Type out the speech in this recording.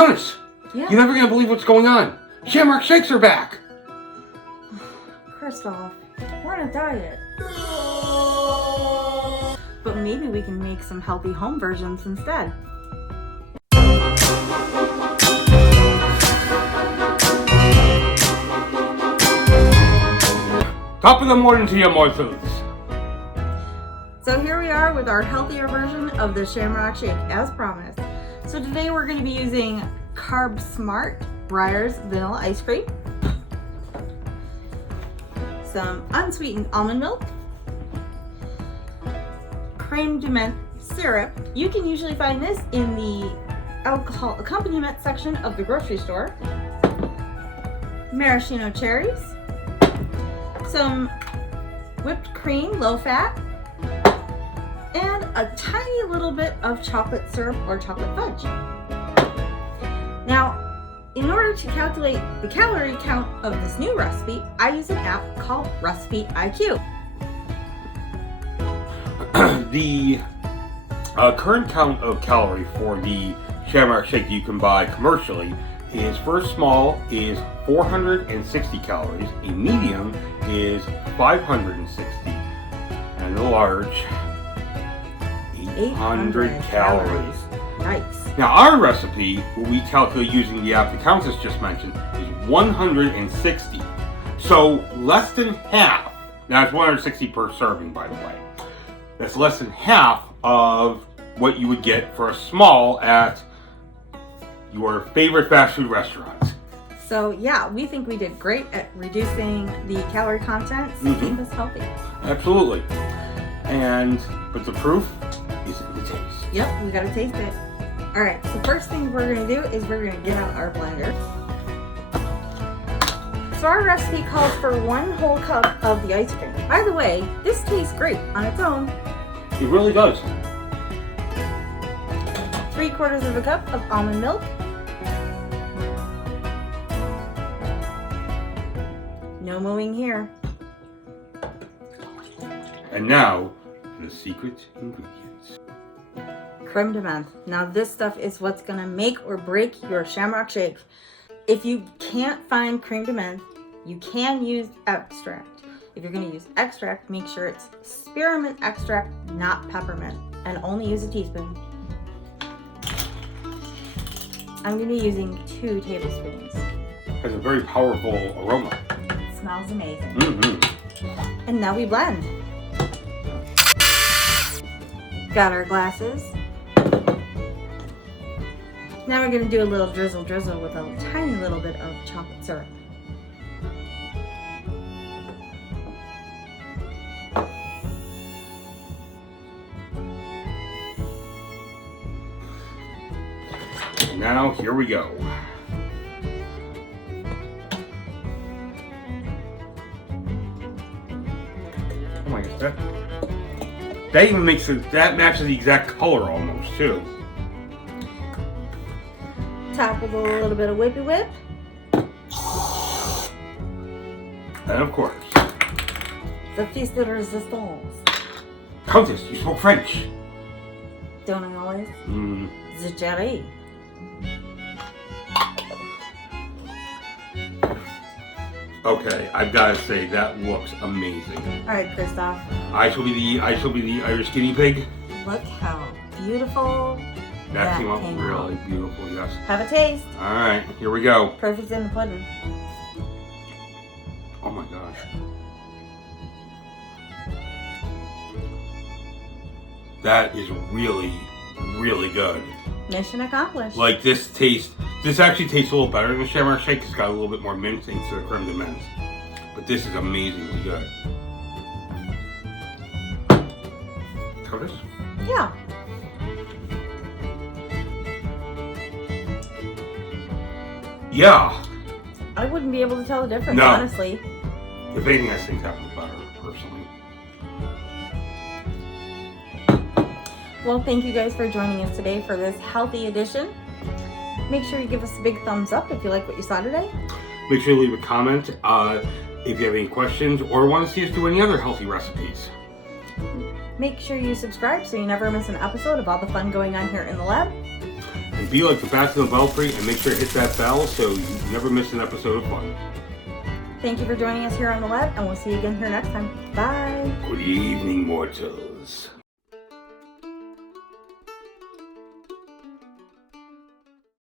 Countess, Yeah. you're never going to believe what's going on. Shamrock Shakes are back. Christoph, we're on a diet. But maybe we can make some healthy home versions instead. Top of the morning to you, my foods. So here we are with our healthier version of the Shamrock Shake, as promised. So today we're going to be using Carb Smart Breyer's vanilla ice cream, some unsweetened almond milk, crème de menthe syrup. You can usually find this in the alcohol accompaniment section of the grocery store, maraschino cherries, some whipped cream, low fat, and a tiny little bit of chocolate syrup or chocolate fudge. Now, in order to calculate the calorie count of this new recipe, I use an app called Recipe IQ. The current count of calorie for the Shamrock Shake that you can buy commercially is, for a small, is 460 calories, a medium is 560, and a large 800 calories. Nice. Now our recipe, what we calculate using the app the Countess just mentioned, is 160. So less than half. Now it's 160 per serving, by the way. That's less than half of what you would get for a small at your favorite fast food restaurants. So yeah, we think we did great at reducing the calorie content to keep us healthy. Absolutely. But the proof is in the taste. Yep, we gotta taste it. All right, so first thing we're gonna do is we're gonna get out our blender. So our recipe calls for 1 whole cup of the ice cream. By the way, this tastes great on its own. It really does. 3/4 of a cup of almond milk. No mooing here. And now, the secret ingredients. Crème de menthe. Now this stuff is what's gonna make or break your Shamrock Shake. If you can't find crème de menthe, you can use extract. If you're gonna use extract, make sure it's spearmint extract, not peppermint, and only use a teaspoon. I'm gonna be using 2 tablespoons. Has a very powerful aroma. It smells amazing. Mm-hmm. And now we blend. Got our glasses. Now we're gonna do a little drizzle with a tiny little bit of chocolate syrup. Now, here we go. Oh my gosh, that even makes it, that matches the exact color almost, too. Top with a little bit of whippy whip. And of course, The piece de resistance. Countess, you spoke French. Don't I always? The jelly. Okay, I've got to say that looks amazing. All right, Christoph. I shall be the Irish guinea pig. Look how beautiful That came out came really beautiful. Yes. Have a taste. All right, here we go. Perfect in the pudding. Oh my gosh. That is really, really good. Mission accomplished. Like this actually tastes a little better than the Shamrock Shake. It's got a little bit more mint instead of crème de menthe. But this is amazingly good. Curtis? Yeah. Yeah. I wouldn't be able to tell the difference, No. honestly. If anything, I think that was better, personally. Well, thank you guys for joining us today for this healthy edition. Make sure you give us a big thumbs up if you like what you saw today. Make sure you leave a comment if you have any questions or want to see us do any other healthy recipes. Make sure you subscribe so you never miss an episode of all the fun going on here in the lab. And be like the bat in the belfry and make sure to hit that bell so you never miss an episode of fun. Thank you for joining us here on the web, and we'll see you again here next time. Bye. Good evening, mortals.